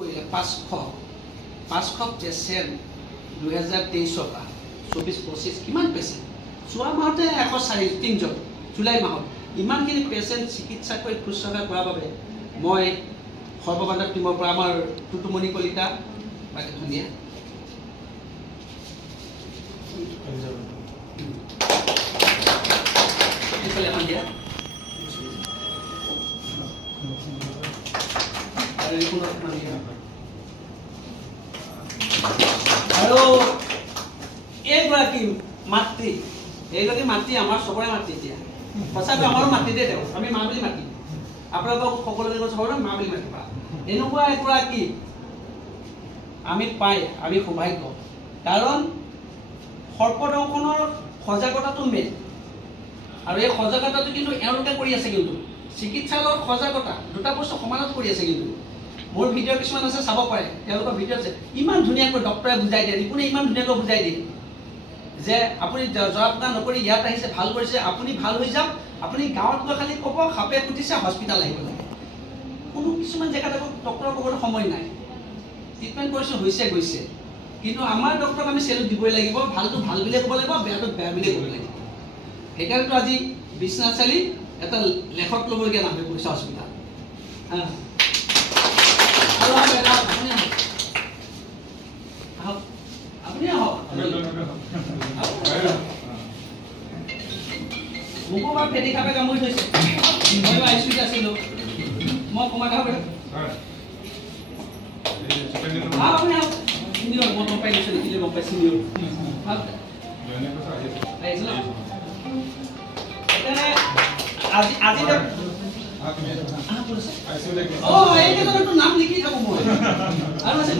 500 patient 2023 পৰা 24-25 কিমান patient যোৱা মাহতে 103জন জুলাই মাহত ইমানখিনি পেচেণ্ট চিকিৎসা কৰি শুশ্ৰূষা কৰাৰ বাবে মই সৰ্ববান্ধৱ টিমৰ পৰা আমাৰ টুটুমণি কলিতা বাকী ধুনীয়া এখন দিয়া আৰু এইগৰাকী মাতৃ আমাৰ চবৰে মাতৃ এতিয়া সঁচাকৈ আমাৰো মাতৃতে তেওঁ আমি মা বুলি মাতিম আপোনালোকক সকলোকে চবৰে মা বুলি মাতিবা এনেকুৱা এগৰাকী আমি পাই আমি সৌভাগ্য কাৰণ সৰ্পদংশনৰ সজাগতাটো মেইন আৰু এই সজাগতাটো কিন্তু এওঁলোকে কৰি আছে কিন্তু চিকিৎসালয়ৰ সজাগতা দুটা বস্তু সমানত কৰি আছে কিন্তু মোৰ ভিডিঅ' কিছুমান আছে চাব পাৰে তেওঁলোকৰ ভিডিঅ' আছে ইমান ধুনীয়াকৈ ডক্টৰে বুজাই দিয়ে নিপুণে ইমান ধুনীয়াকৈ বুজাই দিয়ে যে আপুনি জৰা ফুকা নকৰি ইয়াত আহিছে ভাল কৰিছে আপুনি ভাল হৈ যাওক আপুনি গাঁৱত গৈ খালি ক'ব সাপে খুটিছে হস্পিটেল আহিব লাগে কোনো কিছুমান জেগাত আকৌ ডক্টৰৰ ক'বলৈ সময় নাই ট্ৰিটমেণ্ট কৰিছোঁ হৈছে গৈছে কিন্তু আমাৰ ডক্টৰক আমি চেলুট দিবই লাগিব ভালটো ভাল বুলিয়ে ক'ব লাগিব বেয়াটো বেয়া বুলিয়ে ক'ব লাগিব সেইকাৰণেতো আজি বিশ্বনাথ চাৰিআলি এটা লেখত ল'বলগীয়া নাম হৈ পৰিছে হস্পিটেল আপুনি আহক মোকো বাৰু ফেটি খাপে কামুৰি থৈছে মই আইচুত আছিলোঁ মই কমাই খাব আপুনি আহক চিনিয়ৰ মই গম পাই দিছোঁ দেখিলে গম পাই চিনিয়ৰ আজি এইকেইজনতো নাম লিখি থাকোঁ মই আৰু আছে